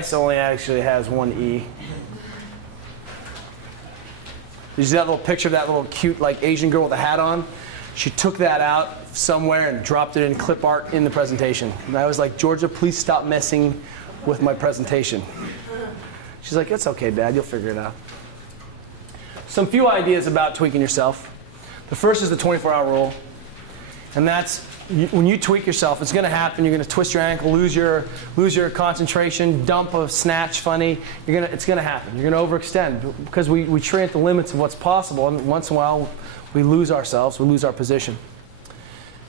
RICE only actually has one E. You see that little picture of that little cute like Asian girl with a hat on? She took that out somewhere and dropped it in clip art in the presentation. And I was like, Georgia, please stop messing with my presentation. She's like, it's okay, Dad, you'll figure it out. Some few ideas about tweaking yourself. The first is the 24-hour rule. And that's when you tweak yourself, it's going to happen. You're going to twist your ankle, lose your concentration, dump a snatch funny. It's going to happen. You're going to overextend because we train at the limits of what's possible. And once in a while, we lose ourselves. We lose our position.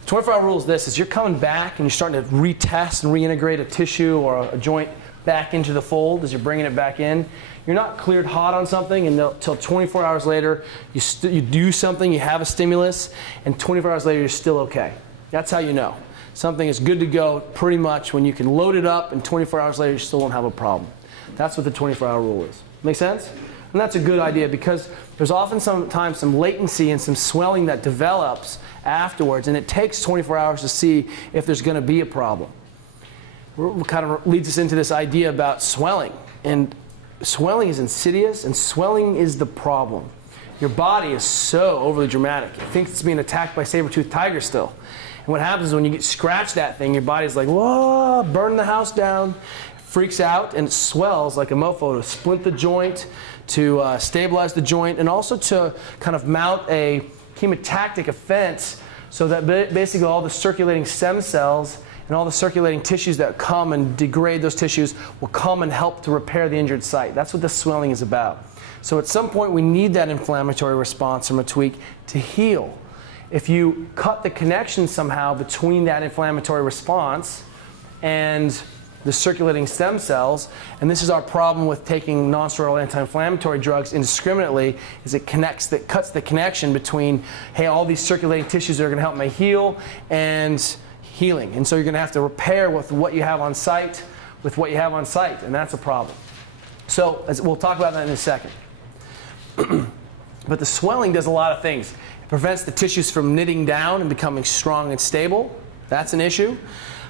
The 24-hour rule is this: is you're coming back and you're starting to retest and reintegrate a tissue or a joint back into the fold as you're bringing it back in. You're not cleared hot on something until 24 hours later. You do something, you have a stimulus, and 24 hours later you're still okay. That's how you know. Something is good to go pretty much when you can load it up and 24 hours later you still don't have a problem. That's what the 24-hour rule is. Make sense? And that's a good idea because there's often sometimes some latency and some swelling that develops afterwards, and it takes 24 hours to see if there's going to be a problem. It kind of leads us into this idea about swelling. And swelling is insidious, and swelling is the problem. Your body is so overly dramatic. It thinks it's being attacked by a saber-toothed tiger still. And what happens is when you scratch that thing, your body's like, whoa, burn the house down, freaks out, and it swells like a mofo to splint the joint, to stabilize the joint, and also to kind of mount a chemotactic offense so that basically all the circulating stem cells and all the circulating tissues that come and degrade those tissues will come and help to repair the injured site. That's what the swelling is about. So at some point we need that inflammatory response from a tweak to heal. If you cut the connection somehow between that inflammatory response and the circulating stem cells, and this is our problem with taking non-steroidal anti-inflammatory drugs indiscriminately, is it cuts the connection between, hey, all these circulating tissues are going to help me heal, and healing. And so you're going to have to repair with what you have on site, and that's a problem. So we'll talk about that in a second. But the swelling does a lot of things. It prevents the tissues from knitting down and becoming strong and stable. That's an issue.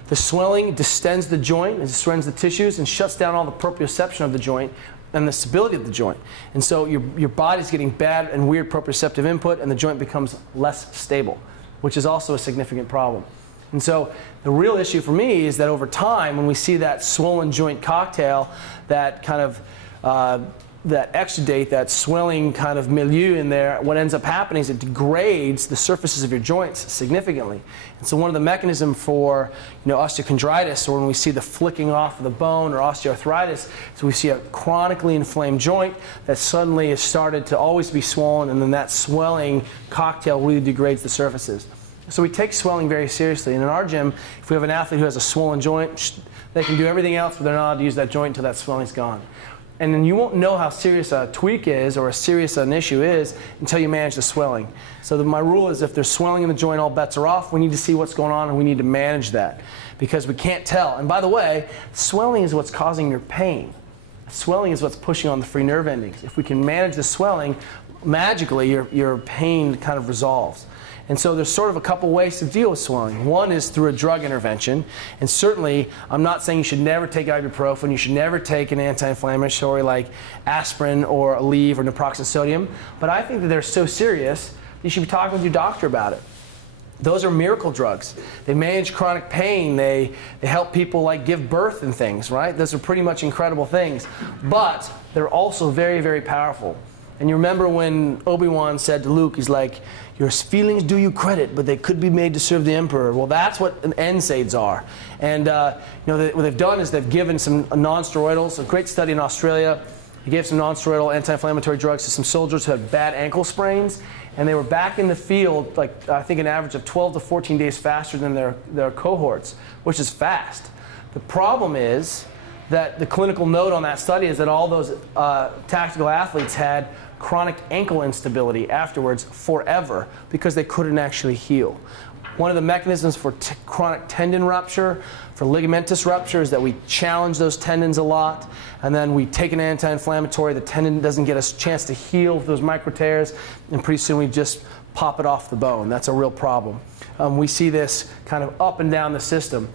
The swelling distends the joint, it distends the tissues, and shuts down all the proprioception of the joint and the stability of the joint. And so your body's getting bad and weird proprioceptive input, and the joint becomes less stable, which is also a significant problem. And so the real issue for me is that over time, when we see that swollen joint cocktail, that kind of that exudate, that swelling kind of milieu in there, what ends up happening is it degrades the surfaces of your joints significantly. And so one of the mechanisms for osteochondritis, or when we see the flicking off of the bone, or osteoarthritis, is we see a chronically inflamed joint that suddenly has started to always be swollen, and then that swelling cocktail really degrades the surfaces. So we take swelling very seriously. And in our gym, if we have an athlete who has a swollen joint, they can do everything else, but they're not allowed to use that joint until that swelling's gone. And then you won't know how serious a tweak is or how serious an issue is until you manage the swelling. So my rule is if there's swelling in the joint, all bets are off. We need to see what's going on, and we need to manage that because we can't tell. And by the way, swelling is what's causing your pain. Swelling is what's pushing on the free nerve endings. If we can manage the swelling, magically your pain kind of resolves. And so there's sort of a couple ways to deal with swelling. One is through a drug intervention, and certainly I'm not saying you should never take ibuprofen, you should never take an anti-inflammatory like aspirin or Aleve or naproxen sodium, but I think that they're so serious you should be talking with your doctor about it. Those are miracle drugs. They manage chronic pain, they help people like give birth and things, right? Those are pretty much incredible things, but they're also very, very powerful. And you remember when Obi-Wan said to Luke, he's like, your feelings do you credit, but they could be made to serve the Emperor. Well, that's what NSAIDs are. And what they've done is they've given some non-steroidals, a great study in Australia. They gave some non-steroidal anti-inflammatory drugs to some soldiers who had bad ankle sprains, and they were back in the field, like I think an average of 12 to 14 days faster than their cohorts, which is fast. The problem is that the clinical note on that study is that all those tactical athletes had chronic ankle instability afterwards forever because they couldn't actually heal. One of the mechanisms for chronic tendon rupture, for ligamentous rupture, is that we challenge those tendons a lot, and then we take an anti-inflammatory, the tendon doesn't get a chance to heal those micro tears, and pretty soon we just pop it off the bone. That's a real problem. We see this kind of up and down the system.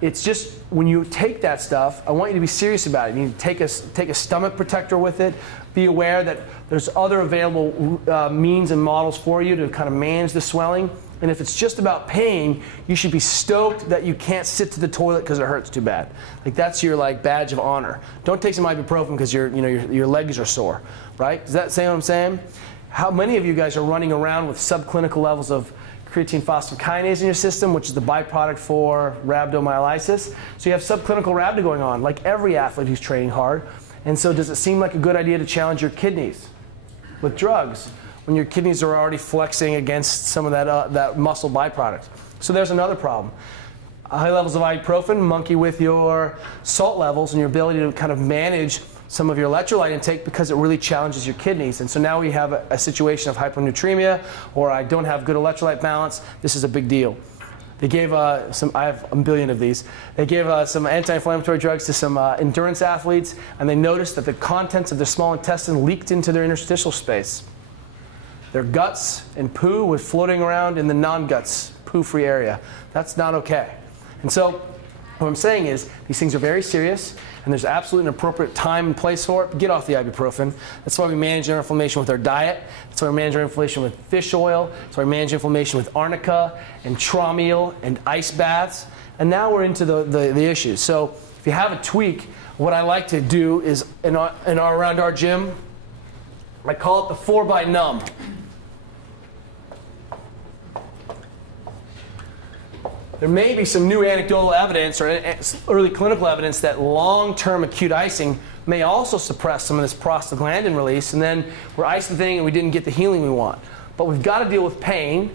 it's just when you take that stuff, I want you to be serious about it. You need to take a stomach protector with it. Be aware that there's other available means and models for you to kind of manage the swelling. And if it's just about pain, you should be stoked that you can't sit to the toilet because it hurts too bad. Like that's your badge of honor. Don't take some ibuprofen because your legs are sore, right? Does that say what I'm saying? How many of you guys are running around with subclinical levels of creatine phosphokinase in your system, which is the byproduct for rhabdomyolysis? So you have subclinical rhabdo going on, like every athlete who's training hard. And so does it seem like a good idea to challenge your kidneys with drugs when your kidneys are already flexing against some of that muscle byproduct? So there's another problem. High levels of ibuprofen monkey with your salt levels and your ability to kind of manage some of your electrolyte intake because it really challenges your kidneys. And so now we have a situation of hyponatremia, or I don't have good electrolyte balance. This is a big deal. They gave I have a billion of these. They gave some anti-inflammatory drugs to some endurance athletes, and they noticed that the contents of their small intestine leaked into their interstitial space. Their guts and poo was floating around in the non-guts, poo-free area. That's not okay. And so what I'm saying is these things are very serious, and there's absolutely an appropriate time and place for it. Get off the ibuprofen. That's why we manage our inflammation with our diet. That's why we manage our inflammation with fish oil. That's why we manage inflammation with arnica and trameal and ice baths. And now we're into the issues. So if you have a tweak, what I like to do is around our gym, I call it the 4x-numb. There may be some new anecdotal evidence or early clinical evidence that long-term acute icing may also suppress some of this prostaglandin release, and then we're icing the thing and we didn't get the healing we want. But we've got to deal with pain,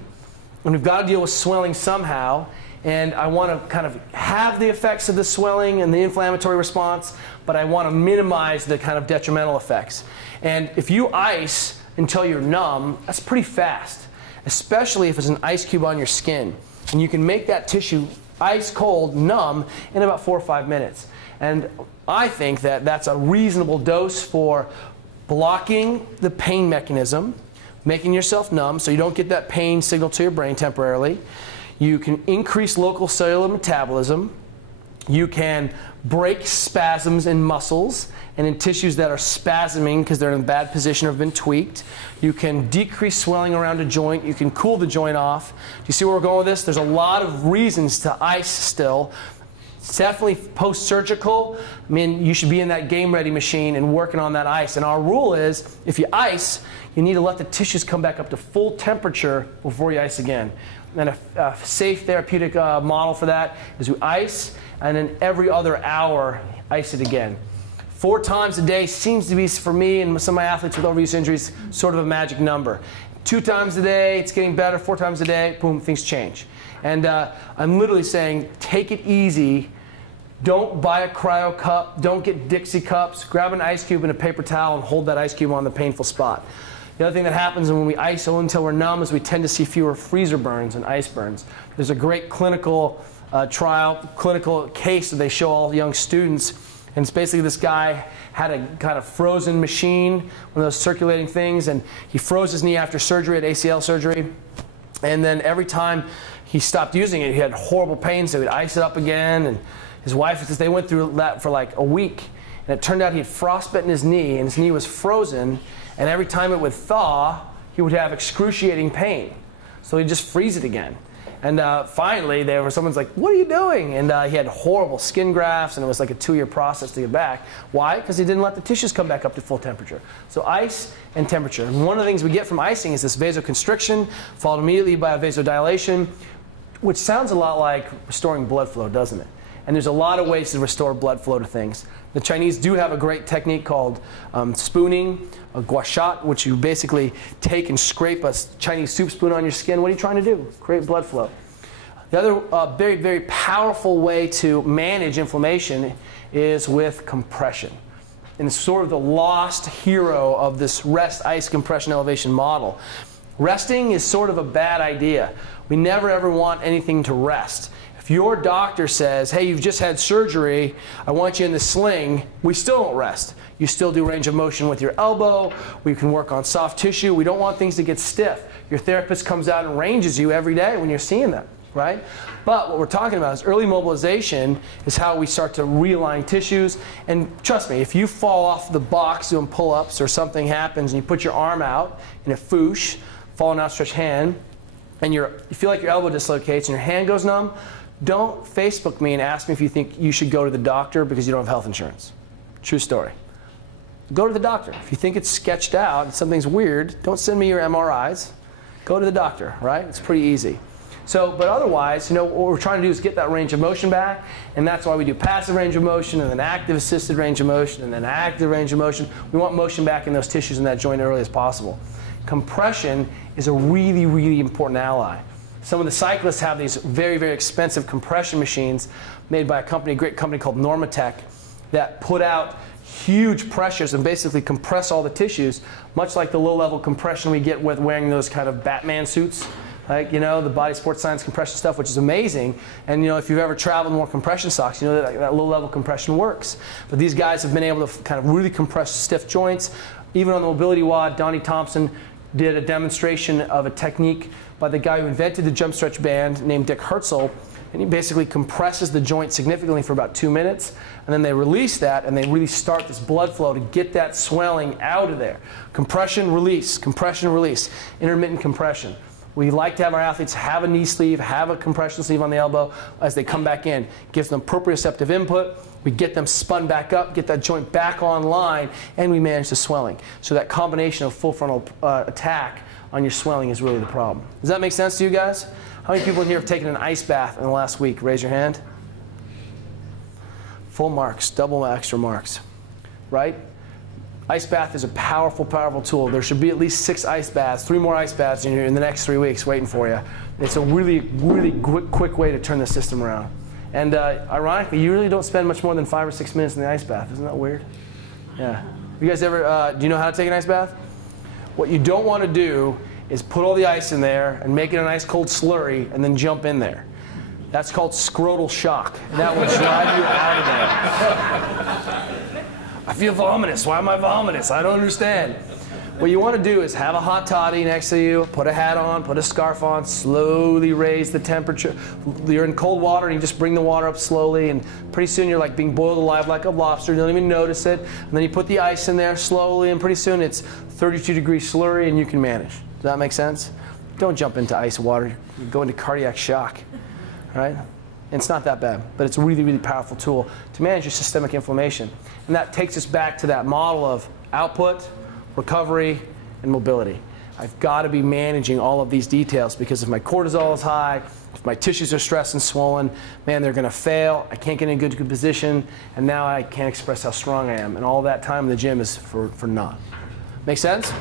and we've got to deal with swelling somehow, and I want to kind of have the effects of the swelling and the inflammatory response, but I want to minimize the kind of detrimental effects. And if you ice until you're numb, that's pretty fast, especially if it's an ice cube on your skin. And you can make that tissue ice cold, numb, in about 4 or 5 minutes. And I think that that's a reasonable dose for blocking the pain mechanism, making yourself numb so you don't get that pain signal to your brain temporarily. You can increase local cellular metabolism. You can break spasms in muscles and in tissues that are spasming because they're in a bad position or have been tweaked. You can decrease swelling around a joint. You can cool the joint off. Do you see where we're going with this? There's a lot of reasons to ice still. It's definitely post-surgical. I mean, you should be in that game-ready machine and working on that ice. And our rule is, if you ice, you need to let the tissues come back up to full temperature before you ice again. And a safe therapeutic model for that is we ice, and then every other hour, ice it again. 4 times a day seems to be, for me and some of my athletes with overuse injuries, sort of a magic number. 2 times a day, it's getting better. 4 times a day, boom, things change. And I'm literally saying, take it easy. Don't buy a cryo cup. Don't get Dixie cups. Grab an ice cube and a paper towel and hold that ice cube on the painful spot. The other thing that happens when we ice until we're numb is we tend to see fewer freezer burns and ice burns. There's a great clinical clinical case that they show all young students. And it's basically this guy had a kind of frozen machine, one of those circulating things, and he froze his knee after surgery, at ACL surgery. And then every time he stopped using it, he had horrible pain, so he'd ice it up again. And his wife, they went through that for like a week. And it turned out he had frostbitten his knee, and his knee was frozen. And every time it would thaw, he would have excruciating pain. So he'd just freeze it again. And finally, someone's like, what are you doing? And he had horrible skin grafts, and it was like a 2-year process to get back. Why? Because he didn't let the tissues come back up to full temperature. So ice and temperature. And one of the things we get from icing is this vasoconstriction, followed immediately by a vasodilation, which sounds a lot like restoring blood flow, doesn't it? And there's a lot of ways to restore blood flow to things. The Chinese do have a great technique called spooning, a gua shat, which you basically take and scrape a Chinese soup spoon on your skin. What are you trying to do? Create blood flow. The other very, very powerful way to manage inflammation is with compression. And it's sort of the lost hero of this rest, ice, compression, elevation model. Resting is sort of a bad idea. We never ever want anything to rest. If your doctor says, hey, you've just had surgery, I want you in the sling, we still don't rest. You still do range of motion with your elbow. We can work on soft tissue. We don't want things to get stiff. Your therapist comes out and ranges you every day when you're seeing them. right? But what we're talking about is early mobilization is how we start to realign tissues. And trust me, if you fall off the box doing pull-ups or something happens and you put your arm out in a foosh, fall an outstretched hand, and you feel like your elbow dislocates and your hand goes numb, don't Facebook me and ask me if you think you should go to the doctor because you don't have health insurance. True story. Go to the doctor. If you think it's sketched out and something's weird, don't send me your MRIs. Go to the doctor, right? It's pretty easy. So, but otherwise, what we're trying to do is get that range of motion back, and that's why we do passive range of motion, and then active assisted range of motion, and then active range of motion. We want motion back in those tissues in that joint early as possible. Compression is a really, really important ally. Some of the cyclists have these very, very expensive compression machines made by a great company called Normatec that put out huge pressures and basically compress all the tissues, much like the low-level compression we get with wearing those kind of Batman suits. Like, the body sports science compression stuff, which is amazing. And, if you've ever traveled in more compression socks, you know that low-level compression works. But these guys have been able to kind of really compress stiff joints. Even on the mobility WOD, Donnie Thompson did a demonstration of a technique by the guy who invented the jump stretch band named Dick Herzl. And he basically compresses the joint significantly for about 2 minutes. And then they release that, and they really start this blood flow to get that swelling out of there. Compression, release, intermittent compression. We like to have our athletes have a knee sleeve, have a compression sleeve on the elbow as they come back in. Gives them proprioceptive input. We get them spun back up, get that joint back online, and we manage the swelling. So that combination of full frontal attack on your swelling is really the problem. Does that make sense to you guys? How many people in here have taken an ice bath in the last week? Raise your hand. Full marks, double extra marks, right? Ice bath is a powerful, powerful tool. There should be at least 6 ice baths, 3 more ice baths in the next 3 weeks waiting for you. It's a really, really quick way to turn the system around. And ironically, you really don't spend much more than 5 or 6 minutes in the ice bath. Isn't that weird? Yeah. You guys ever, do you know how to take an ice bath? What you don't want to do is put all the ice in there and make it an ice cold slurry and then jump in there. That's called scrotal shock. And that will drive you out of there. I feel vomitous. Why am I vomitous? I don't understand. What you want to do is have a hot toddy next to you, put a hat on, put a scarf on, slowly raise the temperature. You're in cold water and you just bring the water up slowly, and pretty soon you're like being boiled alive like a lobster. You don't even notice it. And then you put the ice in there slowly, and pretty soon it's 32-degree slurry and you can manage. Does that make sense? Don't jump into ice water. You go into cardiac shock, right? And it's not that bad, but it's a really, really powerful tool to manage your systemic inflammation. And that takes us back to that model of output, recovery, and mobility. I've got to be managing all of these details, because if my cortisol is high, if my tissues are stressed and swollen, man, they're going to fail. I can't get in a good position, and now I can't express how strong I am. And all that time in the gym is for naught. Make sense?